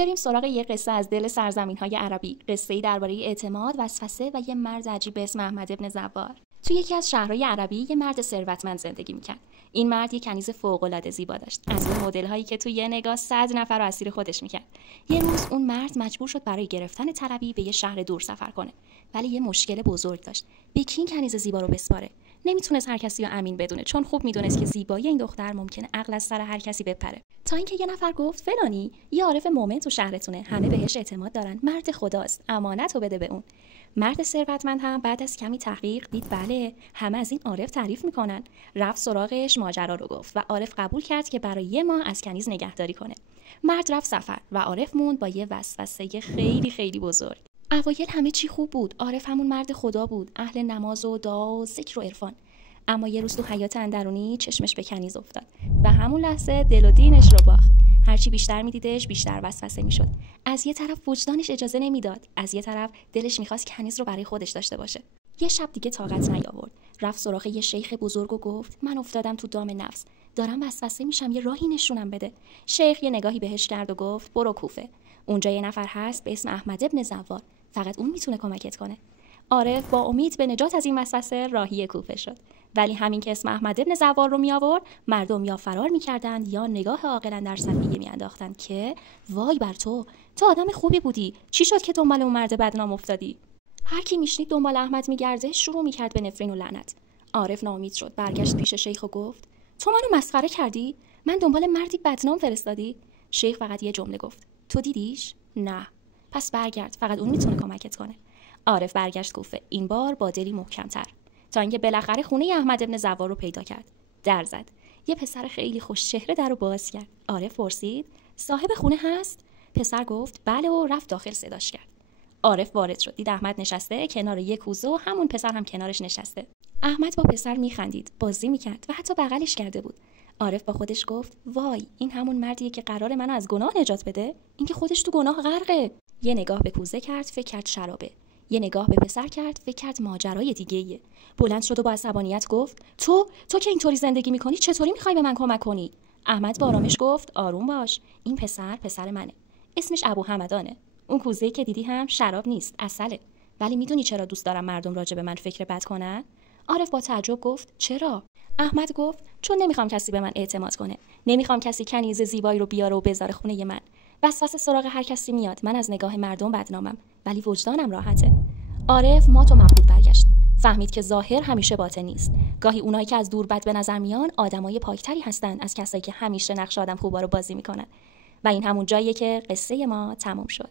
بریم سراغ یه قصه از دل سرزمین‌های عربی، قصه‌ای درباره اعتماد، وسوسه و یه مرد عجیب به اسم احمد ابن زوار. توی یکی از شهرهای عربی یه مرد ثروتمند زندگی می‌کرد. این مرد یه کنیز فوق‌العاده زیبا داشت، از اون مدل‌هایی که توی یه نگاه 100 نفر رو اسیر خودش می‌کرد. یه روز اون مرد مجبور شد برای گرفتن طلبی به یه شهر دور سفر کنه، ولی یه مشکل بزرگ داشت. به کی این کنیز زیبا رو بسپاره؟ نمیتونست هر کسی رو امین بدونه، چون خوب میدونست که زیبایی این دختر ممکنه عقل از سر هر کسی بپره. تا اینکه یه نفر گفت فلانی یه عارف مومن تو شهرتونه، همه بهش اعتماد دارن، مرد خداست، امانت رو بده به اون. مرد ثروتمند هم بعد از کمی تحقیق دید بله، همه از این عارف تعریف میکنن. رفت سراغش، ماجرا رو گفت و عارف قبول کرد که برای یه ماه از کنیز نگهداری کنه. مرد رفت سفر و عارف موند با یه وسوسه خیلی خیلی بزرگ. اوایل همه چی خوب بود، عارف همون مرد خدا بود، اهل نماز و دعا و ذکر و عرفان. اما یه روز تو حیات اندرونی چشمش به کنیز افتاد و همون لحظه دل و دینش رو باخت. هرچی بیشتر میدیدش بیشتر وسوسه میشد. از یه طرف وجدانش اجازه نمیداد، از یه طرف دلش میخواست کنیز رو برای خودش داشته باشه. یه شب دیگه طاقت نیاورد، رفت سراغ یه شیخ بزرگ و گفت من افتادم تو دام نفس، دارم وسوسه میشم، یه راهی نشونم بده. شیخ یه نگاهی بهش کرد و گفت برو کوفه، اونجا یه نفر هست به اسم احمد ابن زوار، فقط اون میتونه کمکت کنه. عارف با امید به نجات از این وسوسه راهی کوفه شد، ولی همین که اسم احمد ابن زوار رو می آورد، مردم یا فرار می‌کردند یا نگاه عاقلانه در صفیه می‌انداختند که وای بر تو آدم خوبی بودی، چی شد که دنبال اون مرد بدنام افتادی؟ هر کی میشنید دنبال احمد میگرده شروع می‌کرد به نفرین و لعنت. عارف ناامید شد، برگشت پیش شیخ و گفت تو منو مسخره کردی؟ من دنبال مردی بدنام فرستادی؟ شیخ فقط یه جمله گفت تو دیدیش؟ نه. پس برگرد، فقط اون میتونه کمکت کنه. عارف برگشت کوفه، این بار با دلی محکم‌تر، تا اینکه بالاخره خونه احمد ابن زوار رو پیدا کرد. در زد. یه پسر خیلی خوش چهره در رو باز کرد. عارف پرسید صاحب خونه هست؟ پسر گفت بله و رفت داخل صداش کرد. عارف وارد شد، دید احمد نشسته کنار یک کوزه و همون پسر هم کنارش نشسته. احمد با پسر میخندید، بازی میکرد و حتی بغلش کرده بود. عارف با خودش گفت وای، این همون مردیه که قرار منو از گناه نجات بده؟ این که خودش تو گناه غرقه. یه نگاه به کوزه کرد، فکر کرد شرابه. یه نگاه به پسر کرد، فکر کرد ماجرای دیگه‌ایه. بلند شد و با عصبانیت گفت تو که اینطوری زندگی میکنی چطوری میخوای به من کمک کنی؟ احمد با آرامش گفت آروم باش، این پسر منه، اسمش ابو حمدانه. اون کوزه‌ای که دیدی هم شراب نیست، عسله. ولی میدونی چرا دوست دارم مردم راجع به من فکر بد کنن؟ عارف با تعجب گفت چرا؟ احمد گفت چون نمیخوام کسی به من اعتماد کنه، نمیخوام کسی کنیز زیبایی رو بیاره و بذاره خونه من. وسوسه سراغ هر کسی میاد، من از نگاه مردم بدنامم، ولی وجدانم راحته. عارف مات و مبهوت برگشت، فهمید که ظاهر همیشه باطن نیست. گاهی اونایی که از دور بد به نظر میان آدمای پاکتری هستن از کسایی که همیشه نقش آدم خوبا رو بازی میکنن. و این همون جاییه که قصه ما تموم شد.